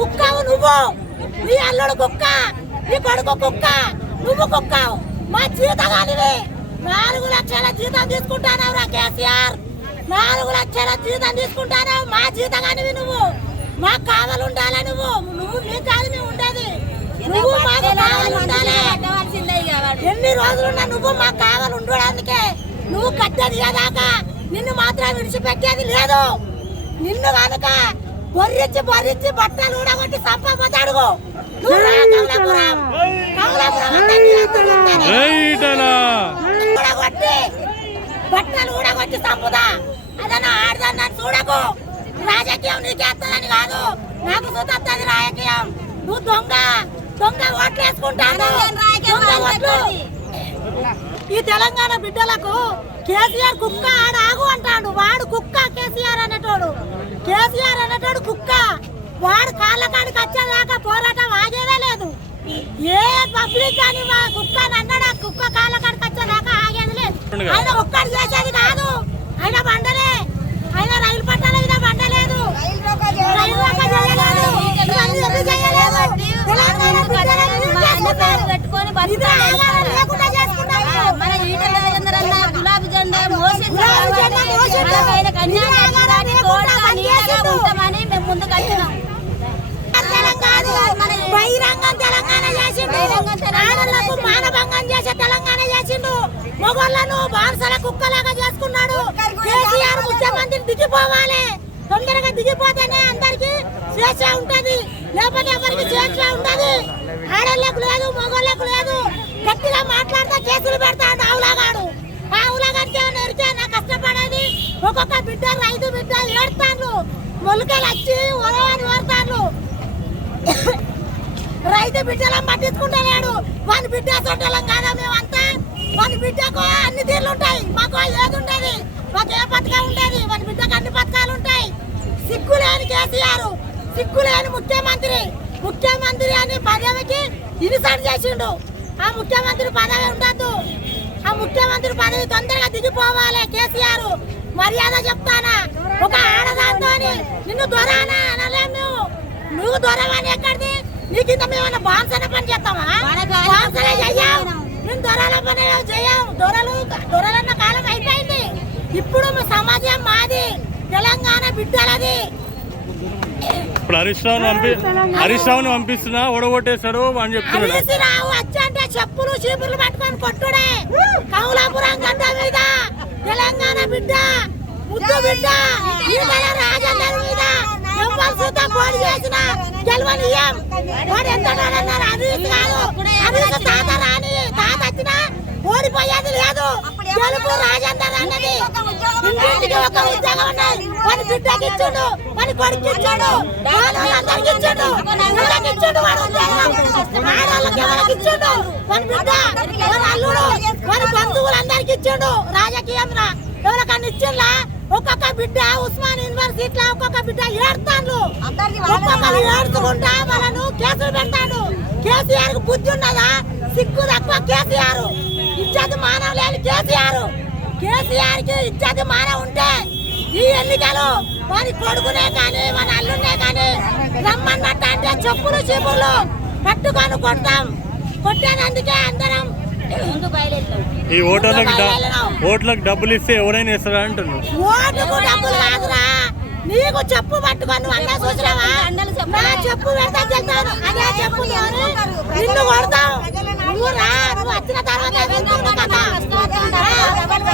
కుక్కవు నువ్వు, నీ అల్లుడు కుక్క, నీ కొడుకు కుక్క, నువ్వు కుక్కవు. మా జీతగానివి 4 లక్షల జీతం తీసుకుంటానవురా కేసీఆర్. 4 లక్షల జీతం తీసుకుంటానవు. మా జీతగానివి నువ్వు. మాకు కావాలి ఉండాలి. నువ్వు నీకు కాదు మేము ఉండేది. నువ్వు మాకు కావాలి ఉండాలి. ఎన్ని రోజులున్నా నువ్వు మాకు కావాలి ఉండడానికే. నువ్వు కట్టేది ఏదాకా నిన్ను మాత్రం విడిచిపెట్టేది లేదు. నిన్ను కనుక బొర్రిచ్చి బట్టలు ఊడగొట్టి సంపపోతే అడుగు. ఊడగొట్టి బట్టలు ఊడగొట్టి సంపుదా. అదన్నా ఆడదన్నా చూడకు. రాజకీయం నీకేస్తుందని కాదు, నాకు చూస్తుంది రాజకీయం. నువ్వు దొంగ ఓట్లు వేసుకుంటాను. ఈ తెలంగాణ బిడ్డలకు కేసీఆర్ కుక్క ఆడాగు అంటాడు. వాడు కుక్క కేసీఆర్ అనేటోడు. కేసీఆర్ అనేటోడు కుక్క. వాడు కాళ్ళ కాడికి వచ్చేదాకా పోరాటం ఆగేదే లేదు. ఏ పబ్లిక్ కానీ కుక్క అన్నాడా, కుక్క కాళ్ళ కాడికి వచ్చేదాకా ఆగేది లేదు. ఆయన ఒక్కడు చేసేది కాదు. ఆయన బండలే, ఆయన రైలు పట్టాల మీద బండలేదు, రైలు రోక చేయలేదు, ఇవన్నీ చేయలేదు. తెలంగాణ లేకుండా చేసుకున్నాము. మన ఈటల రాజేందర్ అన్న గులాబీ జెండా ఉంటామని మేము ముందుకు వచ్చినాం. బహిరంగం తెలంగాణ చేసిండు. ఆడలకు మానభంగం చేసే తెలంగాణ చేసిండు. మొగోళ్ళను బాన్సల కుక్కలాగా చేసుకున్నాడు. కేసీఆర్ ముఖ్యమంత్రి దిగిపోవాలి. తొందరగా దిగిపోతేనే అందరికి స్వేచ్ఛ ఉంటది, లేకపోతే ఎవరికి స్వేచ్ఛ ఉంటది. ఆడోళ్ళకు లేదు, మొగోళ్ళకు లేదు. గట్టిగా మాట్లాడితే కేసులు పెడతాడు ఆవులాగాడు. ఆ ఆవులాగాడికి ఎరికే నా కష్టపడేది. ఒక్కొక్క బిడ్డ, 5 బిడ్డ ఏడుతాను. మొలకలు వచ్చి ఒరవని వాడతాను. రైతు బిడ్డలను పట్టించుకుంటలేడు. వాని బిడ్డ సొంటలం కాదా మేమంతా. వాని బిడ్డకు అన్ని తీర్లు ఉంటాయి, మాకు ఏది ఉండేది, మాకు ఏ పథకం ఉండేది. వాని బిడ్డకు అన్ని పథకాలు ఉంటాయి. సిగ్గులేని కేసీఆర్, సిగ్గులేని ముఖ్యమంత్రి అని పదవికి ఇన్సల్ట్ చేసిండు. ఆ ముఖ్యమంత్రి పదవి ఉండద్దు. ఆ ముఖ్యమంత్రి పదవి తొందరగా దిగిపోవాలి. కేసీఆర్ మర్యాద చెప్తానా. ఒక ఆడదాంతో నిన్ను దొరానా అనలేము. నువ్వు దొరవని ఎక్కడిది? నీ కింద మేమన్నా బాన్సన పని చేస్తామా? బాన్సనే చెయ్యం. మేము దొరల పని చెయ్యం. దొరలన్న కాలం అయిపోయింది. ఇప్పుడు సమాజం మాది, తెలంగాణ బిడ్డలది. ఇప్పుడు హరీష్ రావుని పంపిస్తున్నా, ఓడగొట్టేశాడు అని చెప్తున్నాడు. హరీష్ రావు వచ్చంటే చెప్పులు చీపులు పట్టుకొని కొట్టుడే. కౌలాపురం గడ్డ మీద తెలంగాణ బిడ్డ, ముద్దు బిడ్డ, ఈటల రాజేందర్ మీద ఎవరు చూద్దాం పోటీ చేసిన గెలవనీయం. వాడు ఎంత అన్నారు. హరీష్ కాదు, హరీష్ తాత రాని, తాత వచ్చినా ఓడిపోయేది లేదు. గెలుపు రాజేందర్ అన్నది. ఇంటింటికి ఒక ఉద్యోగం ఉన్నది. వాడి బిడ్డకి ఇచ్చాడు, వాడి కొడుకు ఇచ్చాడు, అందరికి ఇచ్చాడు. ఎవరికి ఇచ్చాడు వాడు ఉద్యోగం? ఆడవాళ్ళకి ఎవరికి ఇచ్చాడు? వాడి బిడ్డ, వాడి అల్లుడు, వాడి బంధువులందరికి ఇచ్చాడు. రాజకీయం రా ఎవరికన్నా ఇచ్చిందా? ఒక్కొక్క బిడ్డ ఉస్మాన్ యూనివర్సిటీలో ఒక్కొక్క బిడ్డ ఏడుతాను. ఒక్కొక్కరు ఏడుచుకుంటా వాళ్ళను కేసులు పెడతాడు. కేసీఆర్ కు బుద్ధి ఉన్నదా? సిగ్గు తక్కువ కేసీఆర్. ఇజ్జత్ మానవ లేని కేసీఆర్. కేసీఆర్ కి ఇజ్జత్ మానవ ఉంటే ఈ ఎన్నికలు వారి కొడుకునే కానీ మన అల్లునే కానీ రమ్మన్నట్టు అంటే చెప్పులు చీపులు పట్టుకొని కొడతాం. కొట్టేనందుకే అందరం ఈ ఓట్లకు డబ్బులు ఇస్తే ఎవరైనా ఇస్తారా అంటున్నారు. ఓటుకు డబ్బులు కాదురా, నీకు చెప్పు పట్టుకొని అన్నా చూసినావా? నా చెప్పు పెడతా చెప్తాను. అదే చెప్పు నిన్ను కొడతాం. నువ్వు రా, నువ్వు వచ్చిన తర్వాత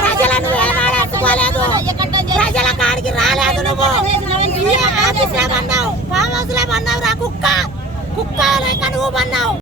ప్రజలను ఏనాడేసుకోలేదు, ప్రజల కాడికి రాలేదు. నువ్వు ఆఫీస్ లో పన్నావు, ఫామ్ హౌస్ లో పన్నావు రా. కుక్క లేక నువ్వు పన్నావు.